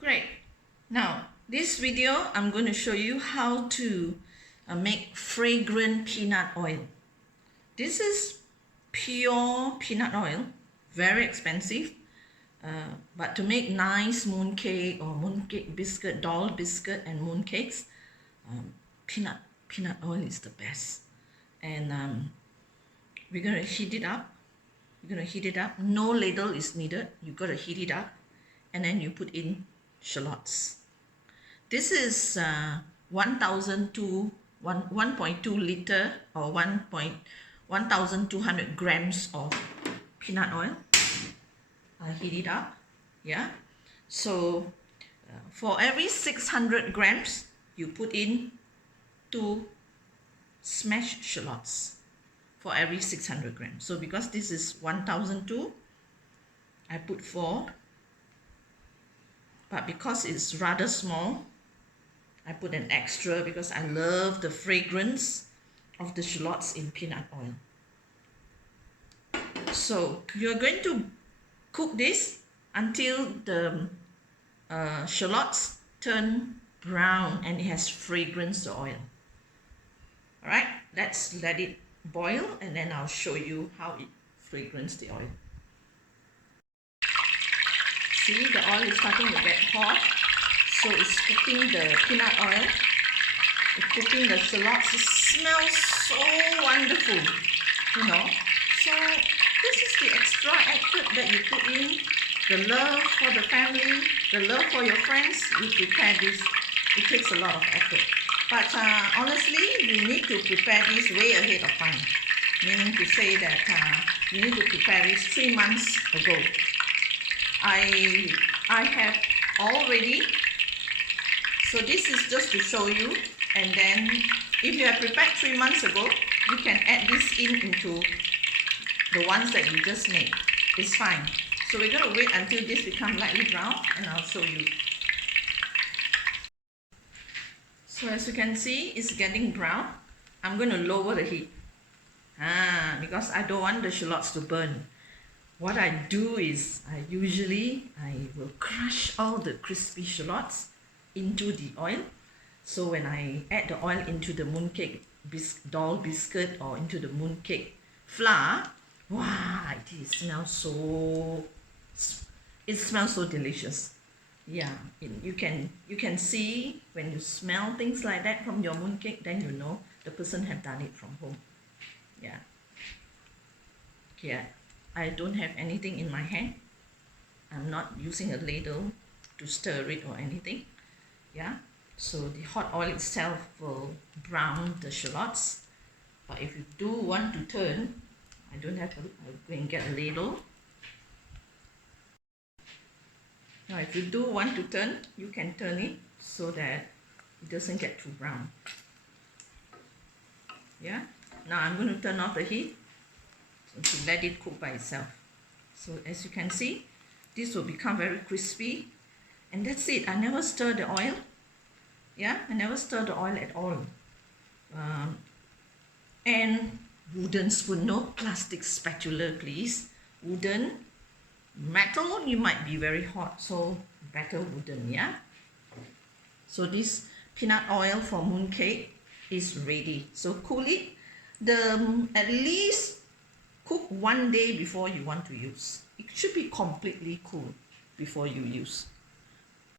Great. Now, this video, I'm going to show you how to make fragrant peanut oil. This is pure peanut oil, very expensive. But to make nice mooncake or mooncake biscuit, doll biscuit and mooncakes, peanut oil is the best. And we're going to heat it up. You're going to heat it up. No ladle is needed. You've got to heat it up. And then you put in shallots. This is 1,200 liter or 1,200 grams of peanut oil. I heat it up. Yeah. So for every 600 grams, you put in 2 smashed shallots for every 600 grams. So because this is 1,200, I put 4. But because it's rather small, I put an extra because I love the fragrance of the shallots in peanut oil. So you're going to cook this until the shallots turn brown and it has fragrance to oil. Alright, let's let it boil and then I'll show you how it fragrances the oil. See, the oil is starting to get hot, so it's cooking the peanut oil, it's cooking the shallots. It smells so wonderful, you know. So this is the extra effort that you put in, the love for the family, the love for your friends. You prepare this, it takes a lot of effort. But honestly, you need to prepare this way ahead of time, meaning to say that you need to prepare this 3 months ago. I have already, so this is just to show you, and then if you have prepared 3 months ago, you can add this into the ones that you just made. It's fine. So we're going to wait until this becomes lightly brown and I'll show you. So as you can see, it's getting brown. I'm going to lower the heat because I don't want the shallots to burn. What I do is I will crush all the crispy shallots into the oil. So when I add the oil into the mooncake doll biscuit or into the mooncake flour, wow, it smells so delicious. Yeah, you can see when you smell things like that from your mooncake, then you know the person have done it from home. Yeah. Yeah. I don't have anything in my hand. I'm not using a ladle to stir it or anything. Yeah. So the hot oil itself will brown the shallots. But if you do want to turn, I don't have to. I'll go and get a ladle. Now if you do want to turn, you can turn it so that it doesn't get too brown. Yeah. Now I'm going to turn off the heat to let it cook by itself. So as you can see, this will become very crispy, and that's it. I never stir the oil. Yeah, I never stir the oil at all. And wooden spoon, no plastic spatula please. Wooden. Metal, you might be very hot, so better wooden. Yeah. So this peanut oil for mooncake is ready. So cool it. At least cook 1 day before you want to use. It should be completely cool before you use.